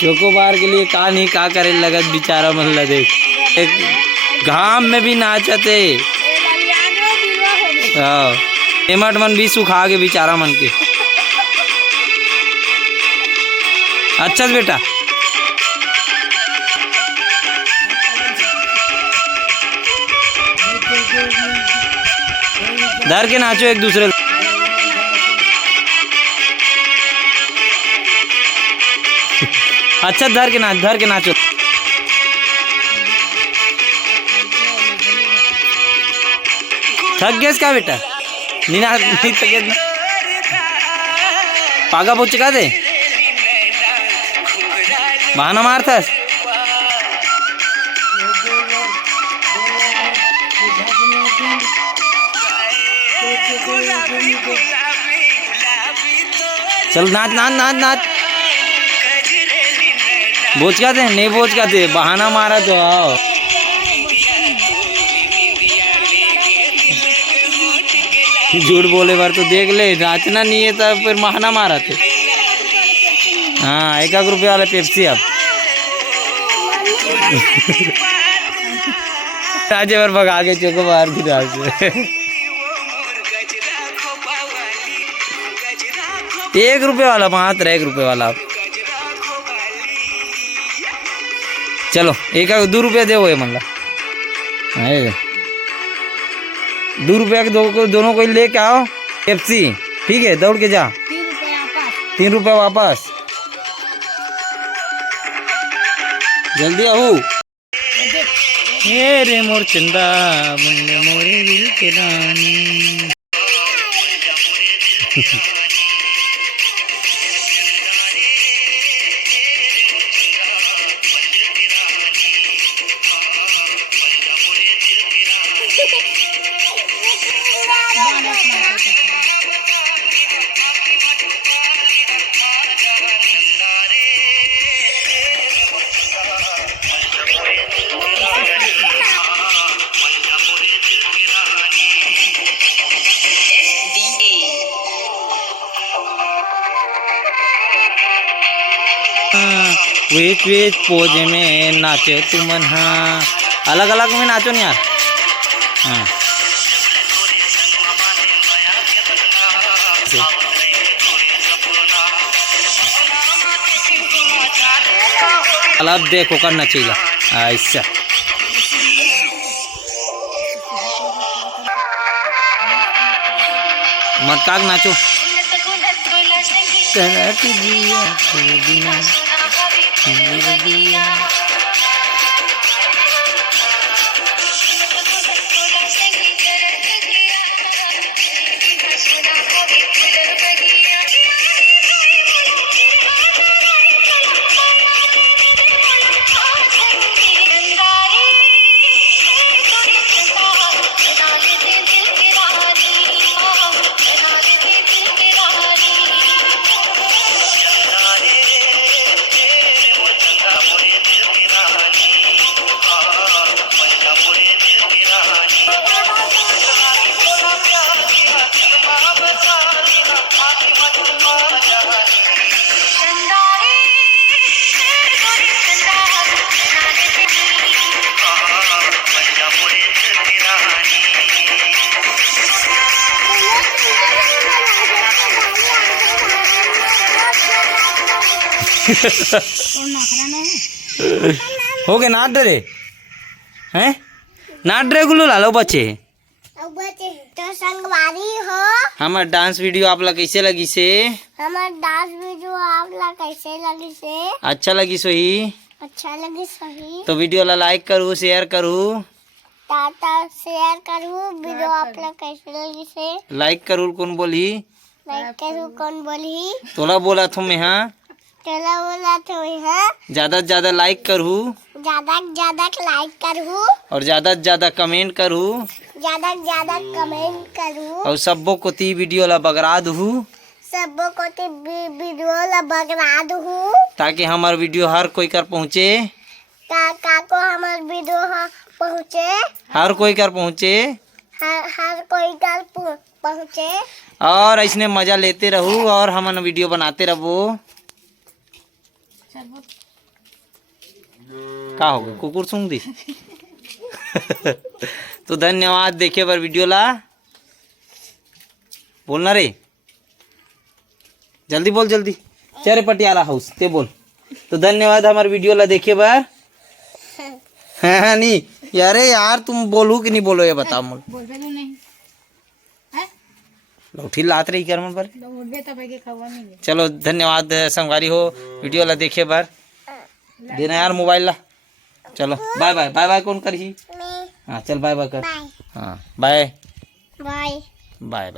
Chocobar के लिए का नहीं का करे लगत बेचारा मल्ला देख एक घाम में भी नाचते। हाँ पेमट मन भी सुखा के बेचारा मन के। अच्छा बेटा धर के नाचो एक दूसरे। अच्छा धर के नाचो। थक गए क्या बेटा? नहीं थके ना पागा पोच का दे बहाना मारता। चल नाच नाच नाच नाच। बोझ का थे नहीं बोझ का थे बहाना मारा तो आओ। झूठ बोले बार तो देख ले नाचना नहीं है तब फिर बहाना मारा थे। हाँ 1 रुपये वाला पेप्सी अब राजे बार भगा के चोकोबार गिरा से 1 रुपये वाला मात्र 1 रुपये वाला। चलो 2 रुपया दे वो मल्ला 2 रुपया के दोनों को लेके आओ पेप्सी। ठीक है दौड़ के जा 3 रुपया वापस जल्दी आओ। रे मोर चंदा मुन्ने मोरे दिल के रानी। वेच पोज में नाचो तुमन। हाँ अलग अलग में नाचो नहीं यार। हाँ अब देखो करना चाहिए ऐसा। मत काग नाचो। हो गए नाट डरे हैं नाट डरे गुल्लू लालो बच्चे तो संगवारी हो। हमार डांस वीडियो आप ला कैसे लगी से? हमार डांस वीडियो आप ला कैसे लगी से? अच्छा लगी सही। अच्छा लगी सही तो वीडियो ला लाइक करूँ शेयर करूँ टाटा शेयर करूँ। वीडियो आप ला कैसे लगी से? लाइक करूँ कौन बोली? लाइक करूँ कौन बोली? तोला बोला तुम यहाँ चला बोला तो यहाँ ज्यादा से ज्यादा लाइक करूँ ज्यादा लाइक करूँ और ज्यादा से ज्यादा कमेंट करूँ ज्यादा कमेंट करूँ और सबो को ती वीडियो ला बगरा दूँ सबो को वीडियो ला बगरा दूँ ताकि हमार वीडियो हर कोई कर पहुँचे काका को हमार वीडियो पहुँचे, हर कोई कर पहुँचे हर कोई कर पहुँचे। और इसने मजा लेते रहू और हमन वीडियो बनाते रहो। का हो गया कुकुर सूंघ दी। तो धन्यवाद देखे बर वीडियो ला। बोलना रे, जल्दी बोल जल्दी। चरे पटियाला हाउस ते बोल। तो धन्यवाद हमारे वीडियो ला देखे बर। हाँ नहीं यारे यार तुम बोलू कि नहीं बोलो ये बताओ मुझे। बोलबे तो नहीं है, लौठी लात रही कर मन पर। बोलबे तो भाई के खबर नहीं है। चलो धन्यवाद संगवारी हो वीडियो ला देखे बर। देना यार मोबाइल ला। चलो बाय बाय। बाय बाय कौन करी? मैं हाँ चल बाय बाय कर। बाय हाँ बाय बाय। Bye bye.